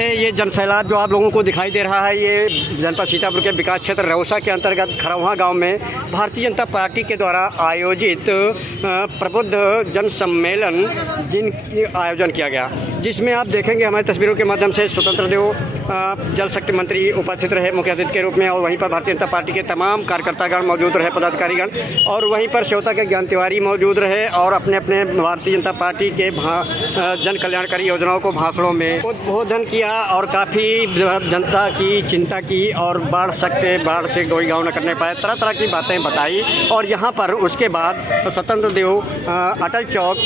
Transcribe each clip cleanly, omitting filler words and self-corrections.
से ये जनसैलाब जो आप लोगों को दिखाई दे रहा है, ये जनपद सीतापुर के विकास क्षेत्र रौसा के अंतर्गत खरौहा गांव में भारतीय जनता पार्टी के द्वारा आयोजित प्रबुद्ध जन सम्मेलन आयोजन किया गया, जिसमें आप देखेंगे हमारी तस्वीरों के माध्यम से स्वतंत्र देव जल शक्ति मंत्री उपस्थित रहे मुख्य अतिथि के रूप में, और वहीं पर भारतीय जनता पार्टी के तमाम कार्यकर्तागण मौजूद रहे, पदाधिकारीगण, और वहीं पर श्रोता के ज्ञान तिवारी मौजूद रहे और अपने अपने भारतीय जनता पार्टी के जन कल्याणकारी योजनाओं को भाषणों में उद्बोधन किया और काफ़ी जनता की चिंता की और बाढ़ से कोई गाँव न करने पाए, तरह तरह की बातें बताई। और यहाँ पर उसके बाद स्वतंत्र देव अटल चौक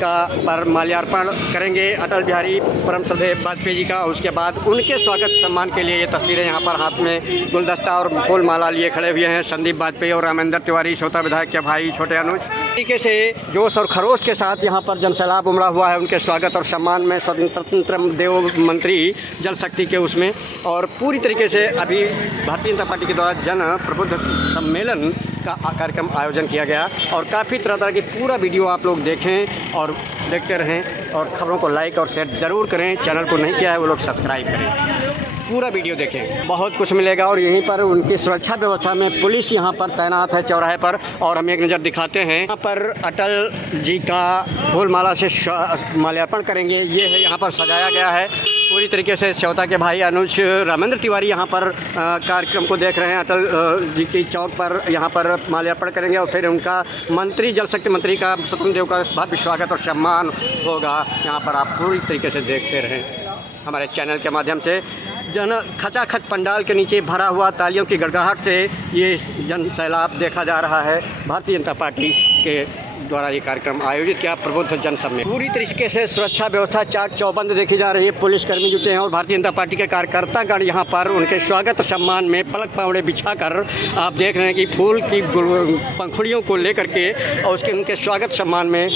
पर माल्यार्पण करेंगे अटल बिहारी परम श्रद्धेय वाजपेयी जी का। उसके बाद उनके स्वागत सम्मान के लिए ये तस्वीरें यहाँ पर हाथ में गुलदस्ता और फूल माला लिए खड़े हुए हैं संदीप वाजपेयी और रामेंद्र तिवारी, श्रोता विधायक के भाई छोटे अनुज। तरीके से जोश और खरोश के साथ यहाँ पर जनसैलाब उमड़ा हुआ है उनके स्वागत और सम्मान में स्वतंत्र देव मंत्री जल शक्ति के उसमें। और पूरी तरीके से अभी भारतीय जनता पार्टी के द्वारा जन प्रबुद्ध सम्मेलन का कार्यक्रम आयोजन किया गया और काफ़ी तरह की पूरा वीडियो आप लोग देखें और देखते रहें और खबरों को लाइक और शेयर ज़रूर करें। चैनल को नहीं किया है वो लोग सब्सक्राइब करें, पूरा वीडियो देखें, बहुत कुछ मिलेगा। और यहीं पर उनकी सुरक्षा व्यवस्था में पुलिस यहाँ पर तैनात है चौराहे पर, और हम एक नज़र दिखाते हैं। यहाँ पर अटल जी का फूल माला से माल्यार्पण करेंगे, ये है यहाँ पर सजाया गया है पूरी तरीके से। श्रोता के भाई अनुज रामेंद्र तिवारी यहाँ पर कार्यक्रम को देख रहे हैं, अटल जी की चौक पर यहाँ पर माल्यार्पण करेंगे और फिर उनका मंत्री जल शक्ति मंत्री का स्वतंत्र देव का भव्य स्वागत और सम्मान होगा। यहाँ पर आप पूरी तरीके से देखते रहें हमारे चैनल के माध्यम से। खचाखच पंडाल के नीचे भरा हुआ तालियों की गड़गड़ाहट से ये जन सैलाब देखा जा रहा है। भारतीय जनता पार्टी के द्वारा ये कार्यक्रम आयोजित किया प्रबुद्ध जन सम्मेलन। पूरी तरीके से सुरक्षा व्यवस्था चाक चौबंद देखी जा रही है, पुलिसकर्मी जुटे हैं और भारतीय जनता पार्टी के कार्यकर्तागण यहाँ पर उनके स्वागत सम्मान में पलक पावड़े बिछाकर आप देख रहे हैं कि फूल की पंखुड़ियों को लेकर के और उनके स्वागत सम्मान में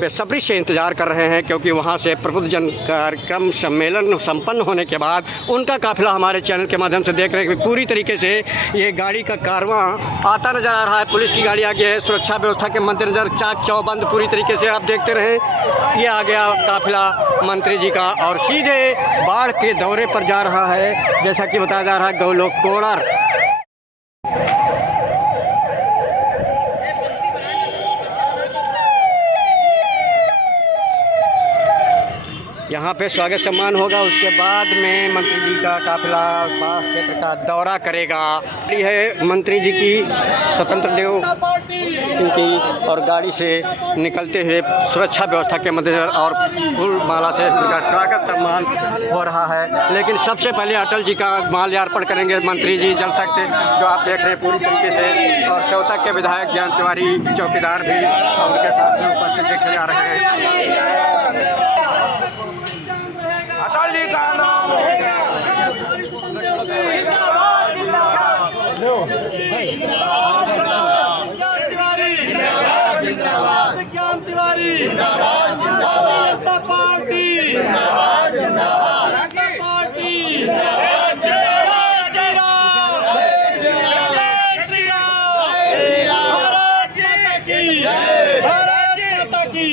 बेसब्री से इंतजार कर रहे हैं, क्योंकि वहाँ से प्रबुद्ध जन कार्यक्रम सम्मेलन संपन्न होने के बाद उनका काफिला हमारे चैनल के माध्यम से देख रहे हैं कि पूरी तरीके से ये गाड़ी का कारवां आता नजर आ रहा है। पुलिस की गाड़ी आगे है, सुरक्षा व्यवस्था के मद्देनजर चाक चौबंद पूरी तरीके से आप देखते रहें। ये आ गया काफिला मंत्री जी का और सीधे बाढ़ के दौरे पर जा रहा है, जैसा कि बताया जा रहा है गौलोक कोड़र। यहाँ पे स्वागत सम्मान होगा, उसके बाद में मंत्री जी का काफिला बाढ़ क्षेत्र का दौरा करेगा। ये है मंत्री जी की स्वतंत्र देव की और गाड़ी से निकलते हुए सुरक्षा व्यवस्था के मद्देनजर और फूल माला से उनका स्वागत सम्मान हो रहा है। लेकिन सबसे पहले अटल जी का माल्यार्पण करेंगे मंत्री जी जल शक्ति, जो आप देख रहे हैं पूरी तरीके से। और श्रोता के विधायक ज्ञान तिवारी चौकीदार भी उनके साथ में उपस्थित देखे जा रहे हैं। अटल जी का नाम ज्ञान तिवारी जनता पार्टी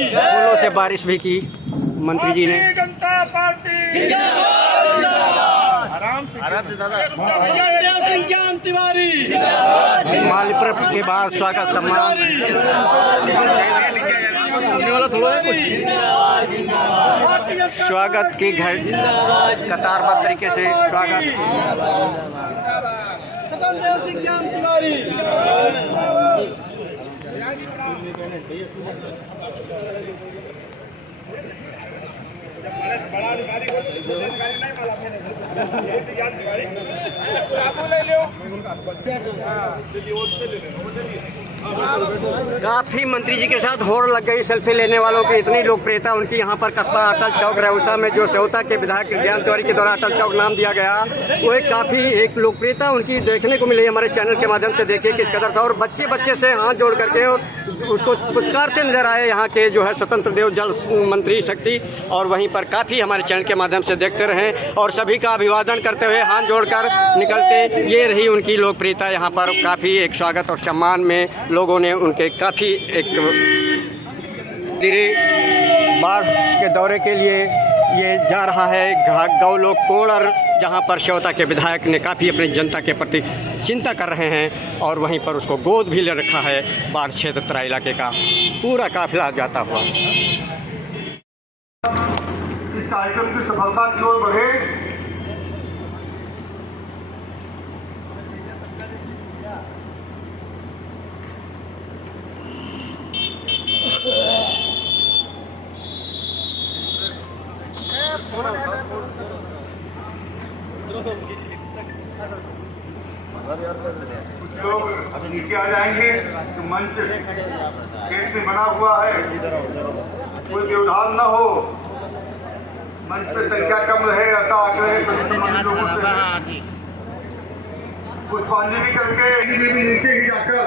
फूलों से बारिश भी की मंत्री जी ने। जनता पार्टी आराम से ज्ञान तिवारी माल्यार्पण के बाद स्वागत सम्मान स्वागत की कतारबद्ध तरीके से स्वागत। ज्ञान तिवारी काफी मंत्री जी के साथ होड़ लग गई सेल्फी लेने वालों की, इतनी लोकप्रियता उनकी यहाँ पर कस्बा अटल चौक रौसा में, जो श्रोता के विधायक ज्ञान तिवारी के द्वारा अटल चौक नाम दिया गया, वो एक काफी एक लोकप्रियता उनकी देखने को मिली हमारे चैनल के माध्यम से। देखिए किस कदर था, और बच्चे से हाथ जोड़ करके और उसको पुचकारते नजर आए यहाँ के जो है स्वतंत्र देव जल मंत्री शक्ति। और वहीं पर काफ़ी हमारे चैनल के माध्यम से देखते रहें और सभी का अभिवादन करते हुए हाथ जोड़कर निकलते। ये रही उनकी लोकप्रियता यहाँ पर। काफ़ी एक स्वागत और सम्मान में लोगों ने उनके काफ़ी एक धीरे बाढ़ के दौरे के लिए ये जा रहा है गौलोक कोणर, जहाँ पर श्योता के विधायक ने काफ़ी अपनी जनता के प्रति चिंता कर रहे हैं और वहीं पर उसको गोद भी ले रखा है। बाढ़ क्षेत्र तराई इलाके का पूरा काफिला जाता हुआ इस कार्यक्रम की सफलता की ओर बढ़े। कुछ लोग अभी नीचे आ जाएंगे तो मंच गेट में बना हुआ है, कोई व्यवधान न हो, मंच पे संख्या कम रहे, ऐसा आग्रह लोगों से पुष्पांजलि करके भी नीचे ही जाकर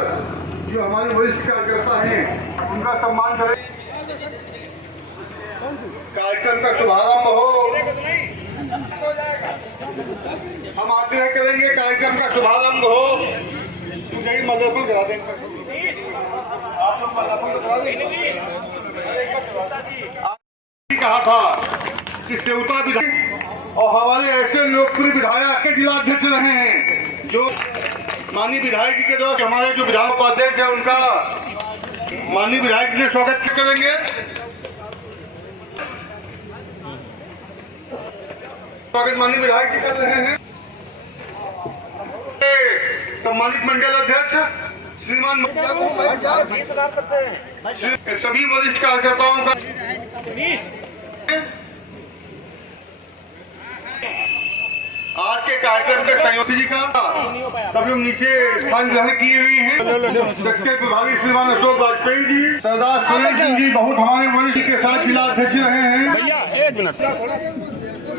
जो हमारे वरिष्ठ कार्यकर्ता हैं उनका सम्मान करें। कार्यक्रम का शुभारंभ हो, हम आग्रह करेंगे कार्यक्रम का शुभारंभ हो। मुझे मदद करा देंगे, आप लोग मदद करा देंगे। कहा था कि सेवता विधायक और हमारे ऐसे लोकप्रिय विधायक के जिलाध्यक्ष रहे हैं जो माननीय विधायक जी के द्वारा हमारे जो विधान उपाध्यक्ष है उनका माननीय विधायक जी स्वागत करेंगे। स्वागत माननीय विधायक जी कर रहे हैं। सम्मानित मंडल अध्यक्ष श्रीमान सभी वरिष्ठ कार्यकर्ताओं का आज के कार्यक्रम के संयोजक जी का सभी नीचे स्थान ग्रहण किए हुए हैं। सबके प्रभारी श्रीमान अशोक वाजपेयी जी, सरदार सुरेश सिंह जी बहुत हमारे वरिष्ठ के साथ जिला अध्यक्ष रहे हैं।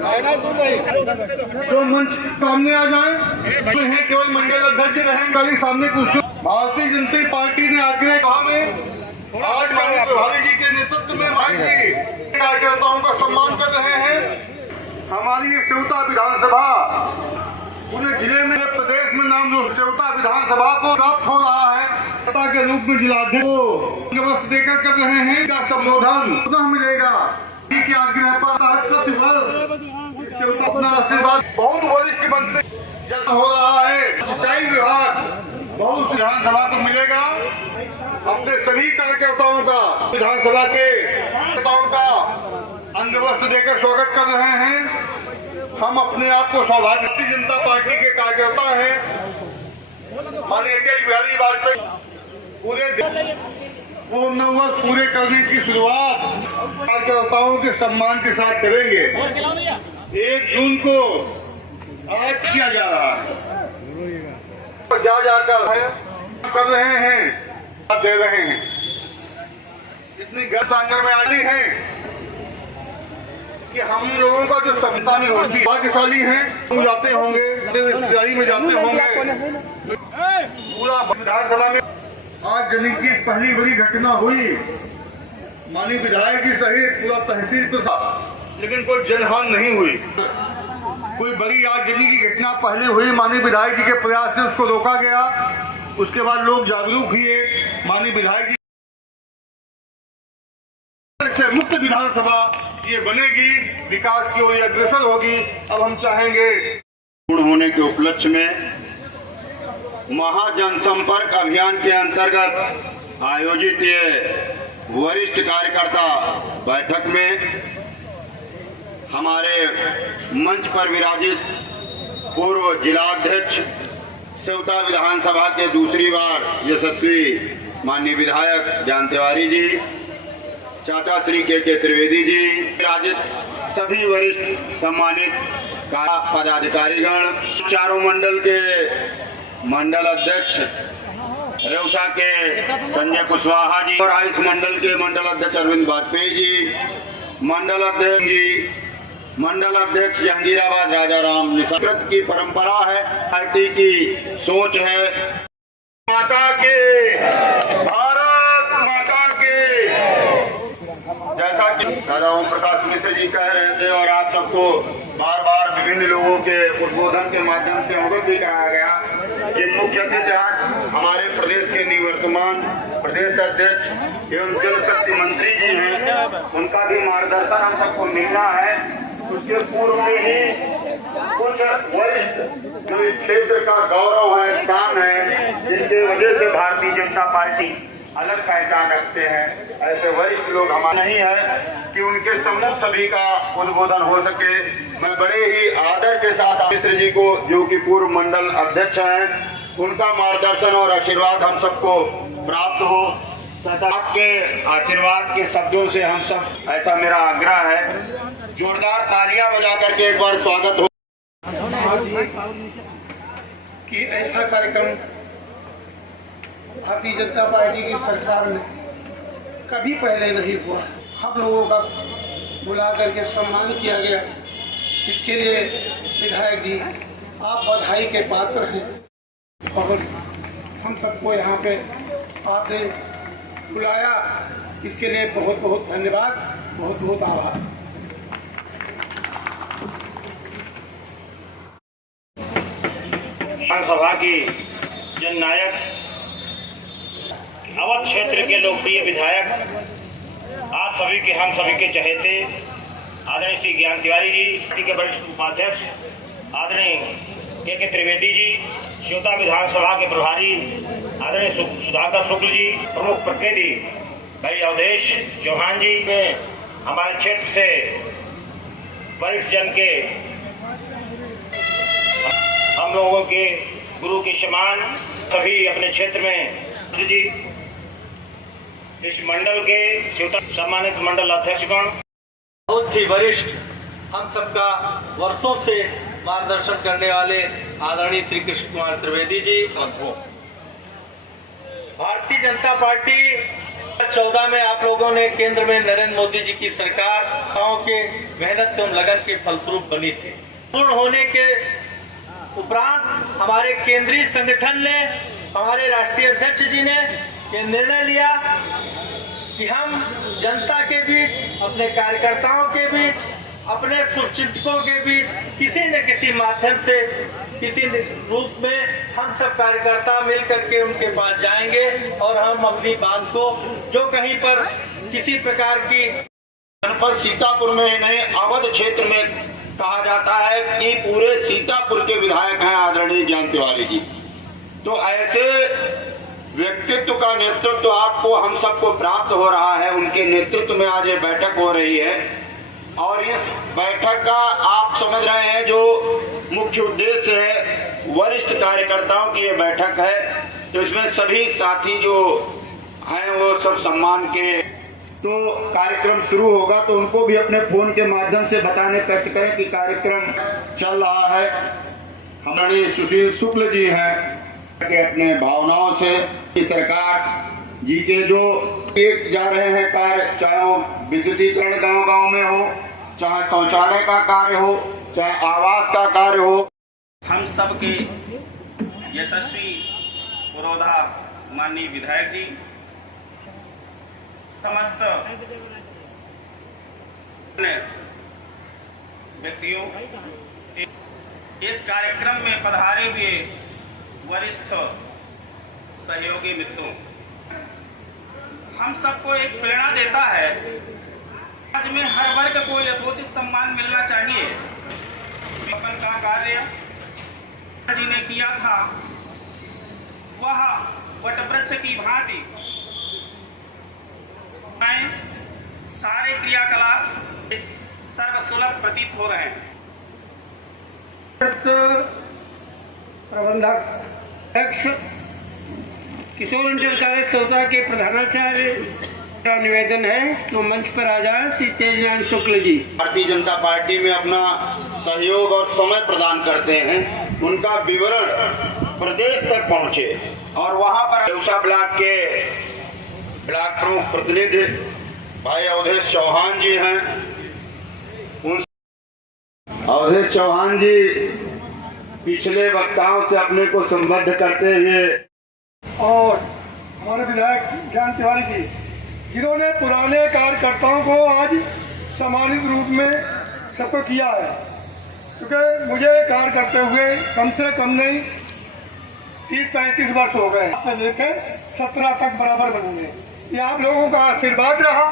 तो मंच सामने आ जाए हैं, केवल मंडल अध्यक्ष रहेंगे खाली सामने कुछ। भारतीय जनता पार्टी ने आग्रह कहा में आज माननीय प्रभारी जी के नेतृत्व में कार्यकर्ताओं का सम्मान कर रहे हैं। हमारी ये सेवता विधानसभा पूरे जिले में प्रदेश में नाम जो सेवता विधानसभा को प्राप्त हो रहा है नेता के रूप में जिलाध्यक्ष को वक्त देकर कर रहे हैं। क्या संबोधन मिलेगा की आग्रह पर अपना आशीर्वाद बहुत वरिष्ठ मंत्री जल्द हो रहा है। सिंचाई विभाग बहुत विधानसभा को मिलेगा। अपने सभी कार्यकर्ताओं का विधानसभा के कार्यकर्ताओं का अंगवस्त्र देकर स्वागत कर रहे हैं। हम अपने आप को सौभाग्य भारतीय जनता पार्टी के कार्यकर्ता हैं। माननीय अटल बिहारी वाजपेयी पूरे वो 9 वर्ष पूरे करने की शुरुआत कार्यकर्ताओं के सम्मान के साथ करेंगे। 1 जून को आज किया जा रहा है, जा जाकर कर रहे हैं, दे रहे हैं। इतनी गर्द आंगन में आनी है कि हम लोगों का जो क्षमता नहीं होती, भाग्यशाली हैं, हम जाते होंगे रिश्तेदारी में जाते होंगे। पूरा विधानसभा में आज जमीन की पहली बड़ी घटना हुई, माननीय विधायक जी सहित पूरा तहसील प्रशासन, लेकिन कोई जनहानि नहीं हुई। कोई बड़ी आगजनी की घटना पहले हुई, माननीय विधायक जी के प्रयास से उसको रोका गया। उसके बाद लोग जागरूक हुए, माननीय विधायक जी से मुक्त विधानसभा ये बनेगी, विकास की ओर अग्रसर होगी। अब हम चाहेंगे पूर्ण होने के उपलक्ष्य में महाजनसंपर्क अभियान के अंतर्गत आयोजित ये वरिष्ठ कार्यकर्ता बैठक में हमारे मंच पर विराजित पूर्व जिलाध्यक्ष सेवता विधानसभा के दूसरी बार यशस्वी माननीय विधायक जान तिवारी जी, चाचा श्री के त्रिवेदी जी, विराजित सभी वरिष्ठ सम्मानित पदाधिकारीगण, चारों मंडल के मंडल अध्यक्ष रेवसा के संजय कुशवाहा जी और आयुष मंडल के मंडल अध्यक्ष अरविंद वाजपेयी जी, मंडल अध्यक्ष जहांगीराबाद राजा राम निसंकृत की परंपरा है, पार्टी की सोच है। माता के, भारत माता के, जैसा कि दादा ओम प्रकाश मिश्र जी कह रहे थे और आप सबको बार बार विभिन्न लोगों के उद्बोधन के माध्यम से अवगत भी कराया गया ये मुख्य अतिथि आज हमारे प्रदेश के निवर्तमान प्रदेश अध्यक्ष एवं जल शक्ति मंत्री जी हैं, उनका भी मार्गदर्शन हम सबको मिलना है। उसके पूर्व में ही कुछ वरिष्ठ जो इस क्षेत्र का गौरव है, शान है, जिनके वजह से भारतीय जनता पार्टी अलग पहचान रखते हैं, ऐसे वरिष्ठ लोग हमारे नहीं है कि उनके सम्मुख सभी का उद्बोधन हो सके। मैं बड़े ही आदर के साथ मिश्र जी को, जो कि पूर्व मंडल अध्यक्ष हैं, उनका मार्गदर्शन और आशीर्वाद हम सबको प्राप्त हो। आपके आशीर्वाद के शब्दों से हम सब, ऐसा मेरा आग्रह है। जोरदार तालियां बजा करके एक बार स्वागत हो। कि ऐसा कार्यक्रम भारतीय जनता पार्टी की सरकार में कभी पहले नहीं हुआ। हम लोगों का बुला करके सम्मान किया गया, इसके लिए विधायक जी आप बधाई के पात्र हैं और हम सबको यहाँ पे आपने बुलाया, इसके लिए बहुत बहुत धन्यवाद, बहुत बहुत आभार। विधानसभा की जननायक, अवध क्षेत्र के लोकप्रिय विधायक, आप सभी के, हम सभी के चहेते आदरणीय श्री ज्ञान तिवारी जी, पार्टी के वरिष्ठ उपाध्यक्ष आदरणीय के त्रिवेदी जी, श्योता विधानसभा के प्रभारी आदरणीय सुधाकर शुक्ल जी, प्रमुख प्रतिनिधि भाई अवधेश चौहान जी, में हमारे क्षेत्र से वरिष्ठ जन के, हम लोगों के गुरु के समान सभी अपने क्षेत्र में जी, इस मंडल के श्रोता सम्मानित मंडल अध्यक्षगण, बहुत ही वरिष्ठ, हम सबका वर्षों से मार्गदर्शन करने वाले आदरणीय श्री कृष्ण कुमार त्रिवेदी जी, भारतीय जनता पार्टी 2014 में आप लोगों ने केंद्र में नरेंद्र मोदी जी की सरकार के मेहनत एवं लगन के फलस्वरूप बनी थी। पूर्ण होने के उपरांत हमारे केंद्रीय संगठन ने, हमारे राष्ट्रीय अध्यक्ष जी ने ये निर्णय लिया कि हम जनता के बीच, अपने कार्यकर्ताओं के बीच, अपने शुभचिंतकों के बीच किसी न किसी माध्यम से, किसी रूप में हम सब कार्यकर्ता मिल करके उनके पास जाएंगे और हम अपनी बात को, जो कहीं पर किसी प्रकार की, जनपद सीतापुर में नहीं, अवध क्षेत्र में कहा जाता है कि पूरे सीतापुर के विधायक हैं आदरणीय ज्ञान तिवारी जी। तो ऐसे व्यक्तित्व का नेतृत्व आपको, हम सबको प्राप्त हो रहा है। उनके नेतृत्व में आज ये बैठक हो रही है और इस बैठक का आप समझ रहे हैं जो मुख्य उद्देश्य है, वरिष्ठ कार्यकर्ताओं की ये बैठक है। तो इसमें सभी साथी जो हैं वो सब सम्मान के, तो कार्यक्रम शुरू होगा तो उनको भी अपने फोन के माध्यम से बताने कष्ट करें कि कार्यक्रम चल रहा है। हमारे सुशील शुक्ल जी हैं के अपने भावनाओं से सरकार जी के जो एक जा रहे हैं कार्य, चाहे वो विद्युतीकरण गांव-गांव में हो, चाहे शौचालय का कार्य हो, चाहे आवास का कार्य हो, हम सब के यशस्वी पुरोधा माननीय विधायक जी, समस्त व्यक्तियों, इस कार्यक्रम में पधारे हुए वरिष्ठ सहयोगी मित्रों, हम सबको एक प्रेरणा देता है। आज में हर वर्ग को यथोचित सम्मान मिलना चाहिए। अपन का कार्य जी ने किया था, वह वटवृक्ष की भांति सारे क्रियाकलाप सर्वसुलभ प्रतीत हो रहे हैं। प्रबंधक अध्यक्ष किशोर रंजन कार्य संस्था के प्रधानाचार्य का निवेदन है तो मंच पर आ जाए श्री तेजनारायण शुक्ल जी। भारतीय जनता पार्टी में अपना सहयोग और समय प्रदान करते हैं, उनका विवरण प्रदेश तक पहुंचे और वहां पर रेउसा ब्लॉक के ब्लॉक प्रमुख प्रतिनिधि भाई अवधेश चौहान जी हैं। अवधेश चौहान जी पिछले वक्ताओं से अपने को संबद्ध करते हुए और हमारे विधायक ज्ञान तिवारी जी, जिन्होंने पुराने कार्यकर्ताओं को आज सम्मानित रूप में सबको किया है, क्योंकि मुझे कार्य करते हुए कम से कम नहीं 30-35 वर्ष हो गए से लेकर 17 तक बराबर बने। ये आप लोगों का आशीर्वाद रहा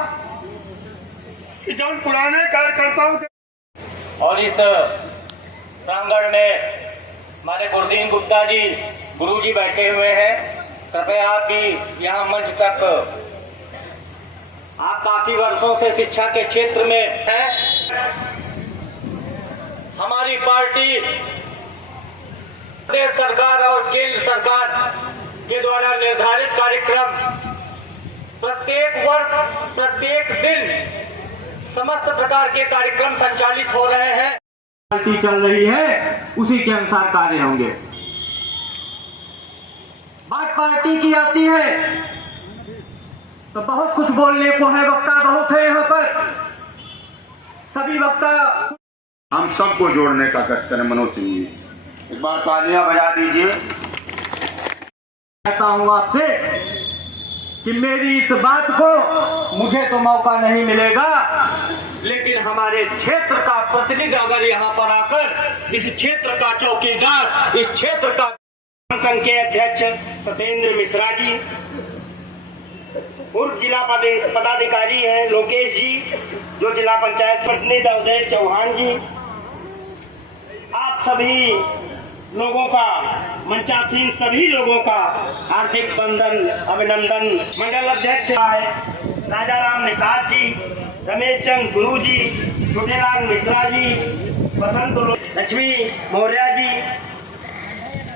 कि जो पुराने कार्यकर्ताओं के और इस प्रांगण में हमारे गुरदीन गुप्ता जी गुरु जी बैठे हुए हैं। कृपया आप भी यहाँ मंच तक, आप काफी वर्षों से शिक्षा के क्षेत्र में हैं। हमारी पार्टी प्रदेश सरकार और केंद्र सरकार के द्वारा निर्धारित कार्यक्रम प्रत्येक वर्ष प्रत्येक दिन समस्त प्रकार के कार्यक्रम संचालित हो रहे हैं। पार्टी चल रही है उसी के अनुसार कार्य होंगे। बात पार्टी की आती है तो बहुत कुछ बोलने को है, वक्ता बहुत है यहाँ पर। सभी वक्ता हम सबको जोड़ने का कष्ट करें। मनोज सिंह जी, एक बार तालियां बजा दीजिए। कहता हूँ आपसे कि मेरी इस बात को मुझे तो मौका नहीं मिलेगा, लेकिन हमारे क्षेत्र का प्रतिनिधि अगर यहाँ पर आकर इस क्षेत्र का चौकीदार, इस क्षेत्र का संघ के अध्यक्ष सत्येंद्र मिश्रा जी, पूर्व जिला पदाधिकारी हैं लोकेश जी, जो जिला पंचायत प्रतिनिधि अवधेश चौहान जी, आप सभी लोगों का, मंचासीन सभी लोगों का हार्दिक वंदन, अभिनंदन। मंडल अध्यक्ष राजा राम निषाद जी, रमेश चंद गुरु जी, छोटेलाल मिश्रा जी, बसंत लक्ष्मी मौर्य जी,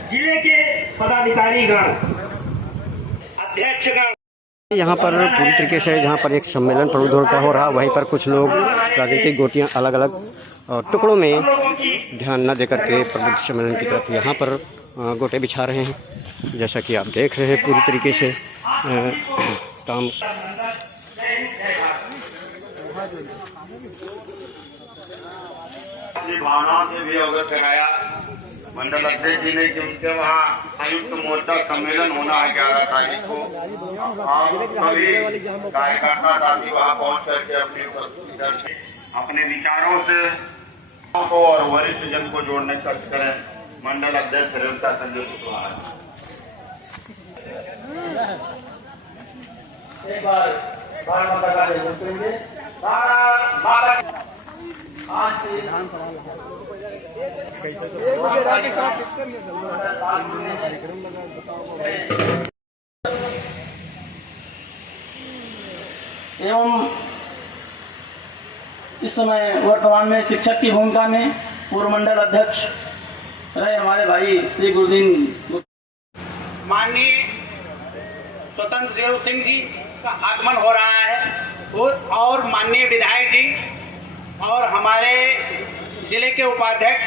जिले के पदाधिकारी गण, अध्यक्ष गण। यहाँ पर पूरी तरीके से जहाँ पर एक सम्मेलन प्रबुद्ध हो रहा, वहीं पर कुछ लोग राजनीतिक गोटियाँ अलग अलग टुकड़ों में ध्यान न देकर के प्रबुद्ध सम्मेलन की तरफ यहाँ पर गोटे बिछा रहे हैं। जैसा कि आप देख रहे हैं पूरी तरीके से काम अपनी भावनाओं से भी अवगत कराया मंडल अध्यक्ष जी ने कि उनके वहाँ संयुक्त मोर्चा सम्मेलन होना है 11 तारीख को। आप सभी कार्यकर्ता साथी वहाँ पहुँच करके अपनी उपस्थिति करके अपने विचारों से को और वरिष्ठ जन को जोड़ने का करें। मंडल अध्यक्ष रेवता संजय कुशवाहा। एक बार भारत माता का जय बोलेंगे। भारत माता एवं इस समय वर्तमान में शिक्षक की भूमिका में पूर्व मंडल अध्यक्ष रहे हमारे भाई श्री गुरदीन माननीय स्वतंत्र देव सिंह जी का आगमन हो रहा है और माननीय विधायक जी और हमारे जिले के उपाध्यक्ष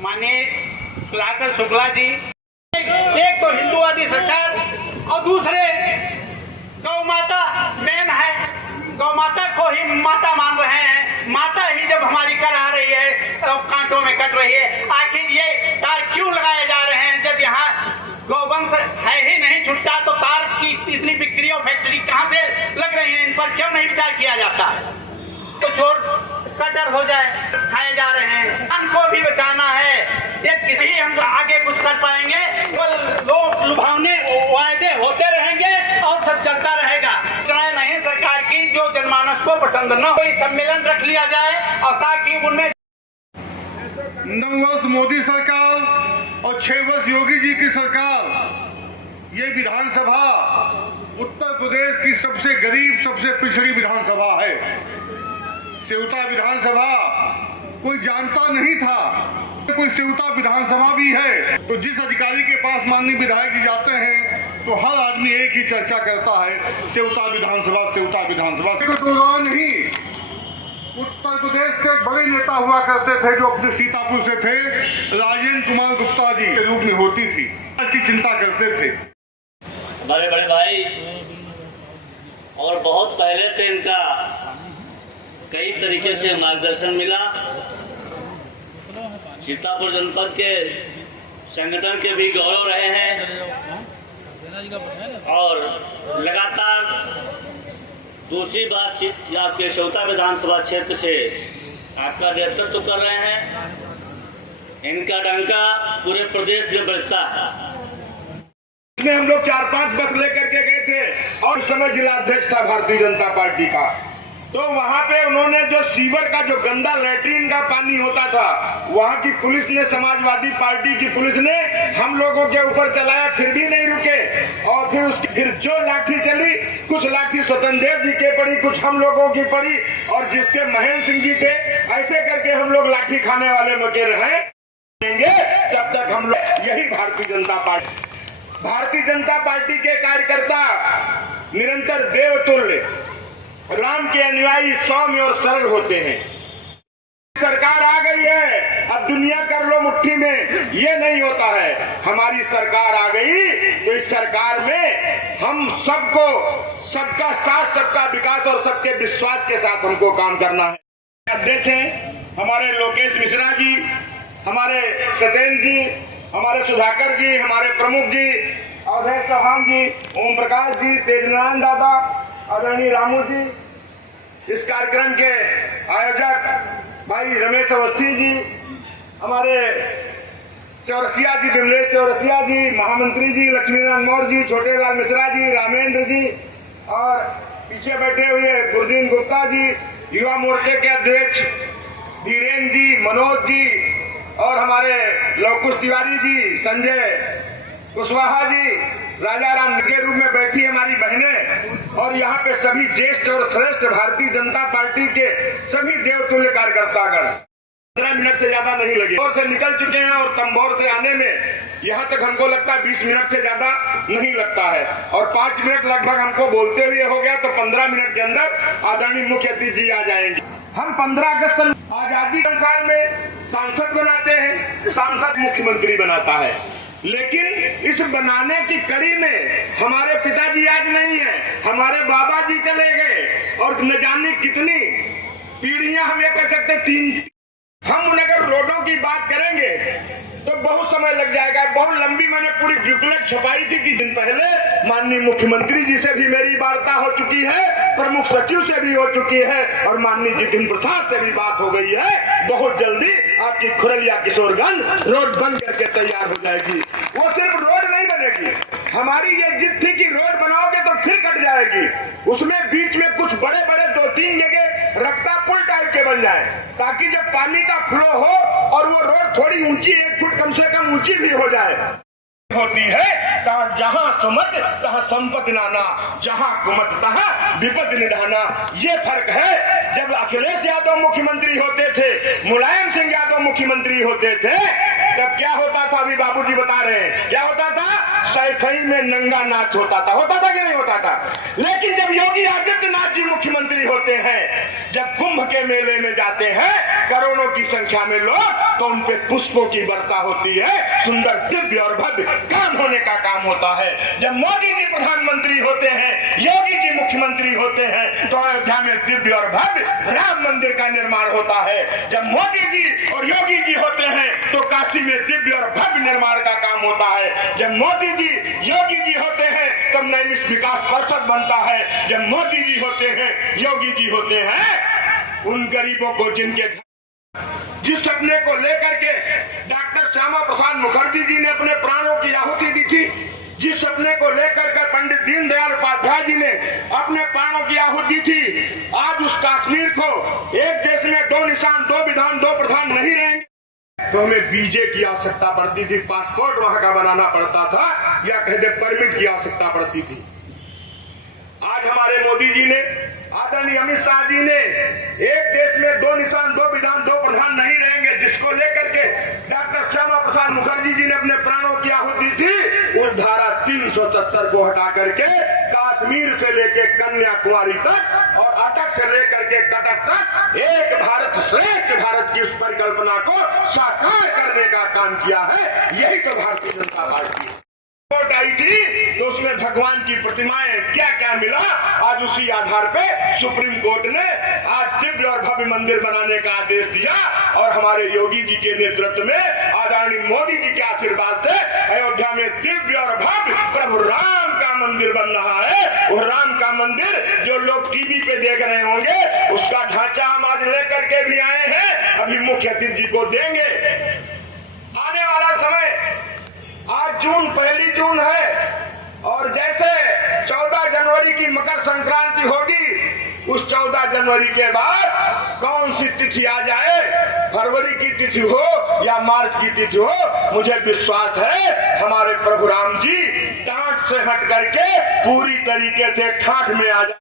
माननीय सुधाकर शुक्ला जी। एक तो हिंदूवादी सरकार और दूसरे गौ माता मेन है, गौ माता को ही माता मान रहे हैं। माता ही जब हमारी करा रही है तो कांटों में कट रही है। आखिर ये तार क्यों लगाए जा रहे हैं? जब यहाँ गौवंश है ही नहीं छुट्टा तो तार की इतनी बिक्री और फैक्ट्री कहाँ से लग रही है? इन पर क्यों नहीं विचार किया जाता? तो चोर का डर हो जाए, खाए जा रहे हैं। हमको भी बचाना है। ये किसी हम आगे कुछ कर पाएंगे? लोग लुभावने वायदे होते रहेंगे और सब चलता रहेगा। नहीं सरकार की जो जनमानस को पसंद न हो, सम्मेलन रख लिया जाए और ताकि उनमें 9 वर्ष मोदी सरकार और 6 वर्ष योगी जी की सरकार, ये विधानसभा उत्तर प्रदेश की सबसे गरीब, सबसे पिछड़ी विधानसभा है। सेवता विधानसभा कोई जानता नहीं था कोई सेवता विधानसभा भी है। तो जिस अधिकारी के पास माननीय विधायक जी जाते हैं तो हर आदमी एक ही चर्चा करता है, सेवता विधानसभा, सेवता विधानसभा। तो नहीं, उत्तर प्रदेश के बड़े नेता हुआ करते थे जो अपने सीतापुर से थे, राजेंद्र कुमार गुप्ता जी के रूप में होती थी, इसकी चिंता करते थे। बड़े बड़े भाई और बहुत पहले से इनका कई तरीके से मार्गदर्शन मिला। सीतापुर जनपद के संगठन के भी गौरव रहे हैं और लगातार दूसरी बार आपके सेवता विधानसभा क्षेत्र से आपका नेतृत्व कर रहे हैं। इनका डंका पूरे प्रदेश में बजता है। इसमें हम लोग 4-5 बस लेकर के गए थे और उस समय जिला अध्यक्ष था भारतीय जनता पार्टी का। तो वहां पे उन्होंने जो सीवर का जो गंदा लैट्रिन का पानी होता था, वहां की पुलिस ने, समाजवादी पार्टी की पुलिस ने हम लोगों के ऊपर चलाया, फिर भी नहीं रुके। और फिर जो लाठी चली, कुछ लाठी स्वतंत्र देव जी के पड़ी, कुछ हम लोगों की पड़ी, और जिसके महेंद्र सिंह जी थे, ऐसे करके हम लोग लाठी खाने वाले मके रहे। तब तक हम लोग यही भारतीय जनता पार्टी के कार्यकर्ता निरंतर देवतुल्य, राम के अनुयायी, सौम्य और सरल होते हैं। सरकार आ गई है, अब दुनिया कर लो मुट्ठी में, ये नहीं होता है। हमारी सरकार आ गई तो इस सरकार में हम सबको, सबका साथ, सबका विकास और सबके विश्वास के साथ हमको काम करना है। अध्यक्ष हैं हमारे लोकेश मिश्रा जी, हमारे सत्येंद्र जी, हमारे सुधाकर जी, हमारे प्रमुख जी, अवधेश चौहान जी, ओम प्रकाश जी, तेजनारायण दादा, आदरणीय रामू जी, इस कार्यक्रम के आयोजक भाई रमेश अवस्थी जी, हमारे चौरसिया जी, विमलेश चौरसिया जी, महामंत्री जी लक्ष्मीनारायण मौर्य जी, छोटे लाल मिश्रा जी, रामेंद्र जी, और पीछे बैठे हुए गुरदीन गुप्ता जी, युवा मोर्चे के अध्यक्ष धीरेन्द्र जी, मनोज जी, और हमारे लवकुश तिवारी जी, संजय कुशवाहा जी, राजा राम के रूप में बैठी हमारी बहनें, और यहाँ पे सभी ज्येष्ठ और श्रेष्ठ भारतीय जनता पार्टी के सभी देवतुल्य कार्यकर्तागण। 15 मिनट से ज्यादा नहीं लगे, तंबोर से निकल चुके हैं, और तंबोर से आने में यहाँ तक हमको लगता है 20 मिनट से ज्यादा नहीं लगता है, और 5 मिनट लगभग हमको बोलते हुए हो गया, तो 15 मिनट के अंदर आदरणीय मुख्य अतिथि जी आ जाएंगे। हम 15 अगस्त आजादी के साल में सांसद बनाते हैं, सांसद मुख्यमंत्री बनाता है, लेकिन इस बनाने की कड़ी में हमारे पिताजी आज नहीं है, हमारे बाबा जी चले गए, और न जाने कितनी पीढ़ियां, हम ये कह सकते 3। हम अगर रोडों की बात करेंगे तो बहुत समय लग जाएगा, बहुत लंबी मैंने पूरी बुकलेट छपाई थी कि दिन पहले माननीय मुख्यमंत्री जी से भी मेरी वार्ता हो चुकी है, प्रमुख सचिव से भी हो चुकी है, और माननीय जितिन प्रसाद से भी बात हो गई है। बहुत जल्दी आपकी खुरलिया किशोरगंज रोड बन करके तैयार हो जाएगी। वो सिर्फ रोड नहीं बनेगी, हमारी ये जिद थी कि रोड बनाओगे तो फिर कट जाएगी, उसमें बीच में कुछ बड़े बड़े 2-3 जगह रफ्ता पुल टाइप के बन जाए, ताकि जब पानी का फ्लो हो और वो रोड थोड़ी ऊंची, 1 फुट कम से कम ऊंची भी हो जाए। होती है जहां सुमत तहां संपत्ति नाना, जहां कुमत तहां विपद निधाना। ये फर्क है। जब अखिलेश यादव मुख्यमंत्री होते थे, मुलायम सिंह यादव मुख्यमंत्री होते थे, तब क्या होता था, अभी बाबूजी बता रहे हैं, क्या होता था, सैफई में नंगा नाच होता था कि नहीं होता था। लेकिन जब योगी आदित्यनाथ जी मुख्यमंत्री होते हैं, जब कुंभ के मेले में जाते हैं करोड़ों की संख्या में लोग, तो उन पे पुष्पों की वर्षा होती है, सुंदर दिव्य और भव्य काम होने का काम होता है। जब मोदी जी प्रधानमंत्री होते हैं, योगी जी मुख्यमंत्री होते हैं, तो अयोध्या में दिव्य और भव्य राम मंदिर का निर्माण होता है। जब मोदी जी और योगी जी होते हैं, तो काशी में दिव्य और भव्य निर्माण का काम होता है। जब मोदी जी योगी जी होते हैं, तब नैमिष विकास परिषद बनता है। जब मोदी जी होते हैं, योगी जी होते हैं, उन गरीबों को जिनके जिस सपने को लेकर के डॉक्टर श्यामा प्रसाद मुखर्जी जी ने अपने प्राणों की आहुति दी थी, जिस सपने को लेकर के पंडित दीनदयाल उपाध्याय जी ने अपने प्राणों की आहुति दी थी, आज उस कश्मीर को एक देश में 2 निशान, 2 विधान, 2 प्रधान नहीं रहेंगे, तो हमें वीजे की आवश्यकता पड़ती थी, पासपोर्ट वहां का बनाना पड़ता था, या कहते परमिट की आवश्यकता पड़ती थी। आज हमारे मोदी जी ने, आदरणीय अमित शाह जी ने, एक देश में 2 निशान, 2 विधान, 2 प्रधान नहीं रहेंगे, जिसको लेकर के डॉक्टर श्यामा प्रसाद मुखर्जी जी ने अपने प्राणों की आहुति दी, उस धारा 370 को हटा करके कश्मीर से लेकर कन्याकुमारी तक और अटक से लेकर के कटक तक एक भारत श्रेष्ठ भारत की उस परिकल्पना को साकार करने का काम किया है। यही तो भारतीय जनता पार्टी वोट आई थी, तो उसमें भगवान की प्रतिमाएं क्या क्या मिला, आज उसी आधार पे सुप्रीम कोर्ट ने आज दिव्य और भव्य मंदिर बनाने का आदेश दिया, और हमारे योगी जी के नेतृत्व में आदरणीय मोदी जी के आशीर्वाद से अयोध्या में दिव्य और भव्य प्रभु राम का मंदिर बन रहा है। वो राम का मंदिर जो लोग टीवी पे देख रहे होंगे, उसका ढांचा हम आज लेकर के भी आए हैं, अभी मुख्य अतिथि जी को देंगे। आने वाला समय, आज जून 1 जून है और जैसे 14 जनवरी की मकर संक्रांति होगी, उस 14 जनवरी के बाद कौन सी तिथि आ जाए, फरवरी की तिथि हो या मार्च की तिथि हो, मुझे विश्वास है हमारे प्रभु राम जी टाट से हट करके पूरी तरीके से ठाठ में आ जाए।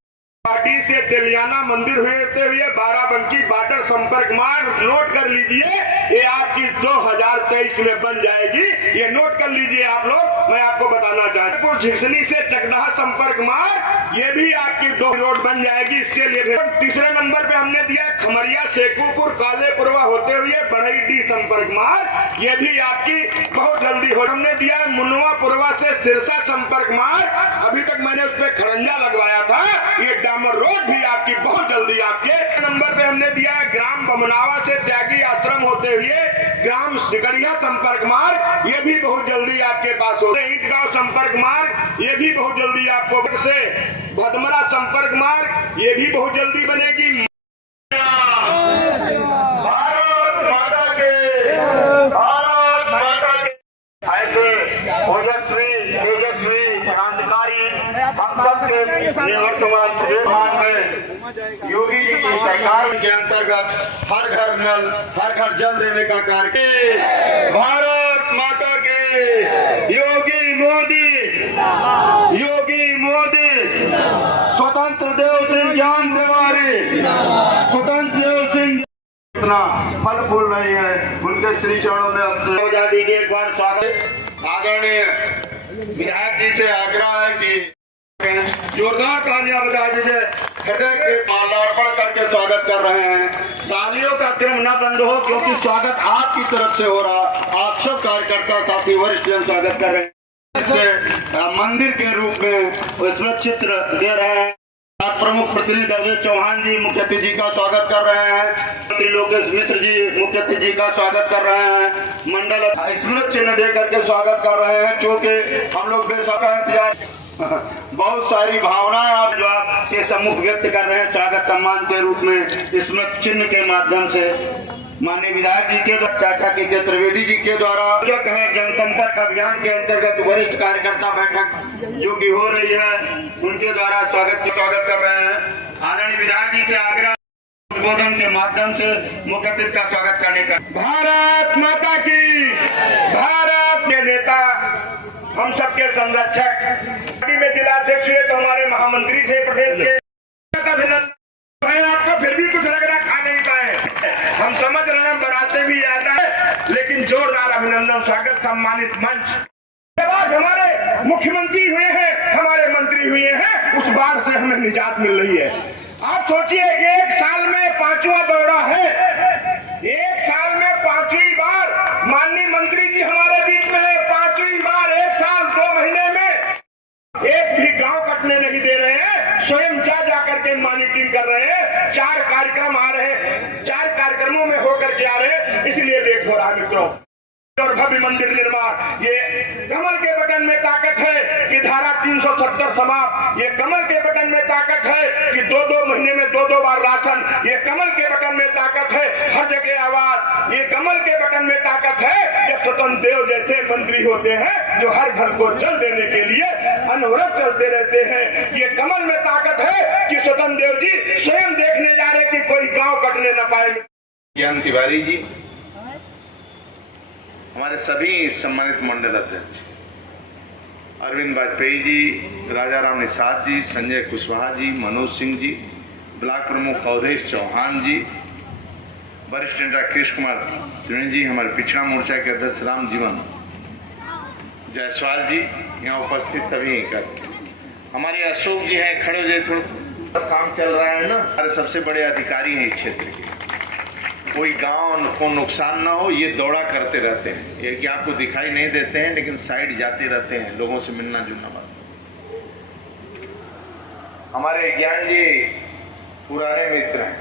पार्टी से तेलियाना मंदिर होते हुए बाराबंकी बॉर्डर संपर्क मार्ग नोट कर लीजिए, ये आपकी 2023 में बन जाएगी। ये नोट कर लीजिए आप लोग, मैं आपको बताना चाहता हूँ। झिकसनी से चकदहा संपर्क मार्ग, ये भी आपकी 2 रोड बन जाएगी। इसके लिए तीसरे नंबर पे हमने दिया खमरिया सेकूपुर कालेपुरवा होते हुए बढ़ईडी संपर्क मार्ग, ये भी आपकी बहुत जल्दी हो। हमने दिया मुनवापुरवा से सिरसा संपर्क मार्ग, अभी तक मैंने उस पर खरंजा लगवाया था, ये डामर रोड भी आपकी बहुत जल्दी आपके नंबर पे हमने दिया है ग्राम बमनावा से त्यागी आश्रम होते हुए ग्राम सिकड़िया संपर्क मार्ग, ये भी बहुत जल्दी आपके पास हो। ईटगांव संपर्क मार्ग, ये भी बहुत जल्दी आपको से भदमरा संपर्क मार्ग, ये भी बहुत जल्दी बनेगी। भारत माता के, भारत माता के। ऐसे ओजस्वी तेजस्वी क्रांतिकारी हम सबके निवर्तमान प्रधान में योगी जी की सरकार के अंतर्गत हर घर नल हर घर जल देने का कार्य भारत माता के योगी मोदी स्वतंत्र देव सिंह ज्ञान तिवारी स्वतंत्र देव सिंह इतना फल फूल रही है, उनके श्री चरणों में हो जा दीजिए। एक बार स्वागत। आदरणीय विधायक जी से आग्रह है कि जोरदार तालियां बजा दीजिए। हृदय के माल्यार्पण करके स्वागत कर रहे हैं। तालियों का क्रम न बंद हो, क्योंकि स्वागत आपकी तरफ से हो रहा। आप सब कार्यकर्ता साथी वरिष्ठ जन स्वागत कर रहे हैं। इससे मंदिर के रूप में इसमें चित्र दे रहे हैं। प्रमुख प्रतिनिधि अजय चौहान जी मुख्य अतिथि का स्वागत कर रहे हैं। लोकेश मिश्र जी मुख्य अतिथि का स्वागत कर रहे हैं। मंडल स्मृत चिन्ह दे करके स्वागत कर रहे हैं, क्योंकि हम लोग बेसब्र इंतजार बहुत सारी भावनाएं आप जो आपके सम्मुख व्यक्त कर रहे हैं स्वागत सम्मान के रूप में स्मृत चिन्ह के माध्यम से। माननीय विधायक जी के चाचा के त्रिवेदी जी के द्वारा जो कहें जनसंपर्क अभियान के अंतर्गत वरिष्ठ कार्यकर्ता बैठक जो की हो रही है, उनके द्वारा स्वागत कर रहे हैं। आदरणीय विधायक जी से आग्रह उद्बोधन के माध्यम से मुख्य अतिथि का स्वागत करने का। भारत माता की, भारत के नेता, हम सबके संरक्षक, पार्टी में जिलाध्यक्ष हुए तो हमारे महामंत्री थे प्रदेश के। आपको फिर भी कुछ लग रहा खा नहीं पाए, हम समझ रहे हैं बनाते भी आता है, लेकिन जोरदार अभिनंदन स्वागत सम्मानित मंच। आज हमारे मुख्यमंत्री हुए हैं, हमारे मंत्री हुए हैं, उस बाढ़ से हमें निजात मिल रही है। आप सोचिए 1 साल में 5वां दौरा है, 1 साल में 5वीं बार माननीय मंत्री जी हमारे बीच में है। 5वीं बार 1 साल 2 महीने में एक भी गांव कटने नहीं दे रहे हैं, स्वयं जा करके मॉनिटरिंग कर रहे हैं। 4 कार्यक्रम आ रहे, 4 कार्यक्रमों में होकर के आ रहे, इसलिए देख हो रहा है मित्रों। और भव्य मंदिर निर्माण, ये कमल के बटन में ताकत है कि धारा 370 समाप्त, ये कमल के बटन में ताकत है कि 2-2 महीने में 2-2 बार राशन, ये कमल के बटन में ताकत है हर जगह आवाज, ये कमल के बटन में ताकत है जब स्वतंत्र देव जैसे मंत्री होते हैं जो हर घर को जल देने के लिए अनवरत चलते रहते हैं। ये कमल में ताकत है कि स्वतंत्र देव जी स्वयं देखने जा रहे कि कोई गाँव कटने न पाए। ज्ञान तिवारी जी, हमारे सभी सम्मानित मंडल अध्यक्ष अरविंद वाजपेयी जी, राजा राम निषाद जी, संजय कुशवाहा जी, मनोज सिंह जी, ब्लॉक प्रमुख अवधेश चौहान जी, वरिष्ठ नेता कृष्ण कुमार त्रिवेदी जी, हमारे पिछड़ा मोर्चा के अध्यक्ष राम जीवन जायसवाल जी, यहाँ उपस्थित सभी हमारे अशोक जी हैं, खड़े हो जाए, थोड़ा काम चल रहा है ना। हमारे सबसे बड़े अधिकारी हैं इस क्षेत्र के, कोई गांव को नुकसान ना हो ये दौड़ा करते रहते हैं। ये कि आपको दिखाई नहीं देते हैं, लेकिन साइड जाते रहते हैं, लोगों से मिलना जुलना बात। हमारे ज्ञान जी पुराने मित्र हैं,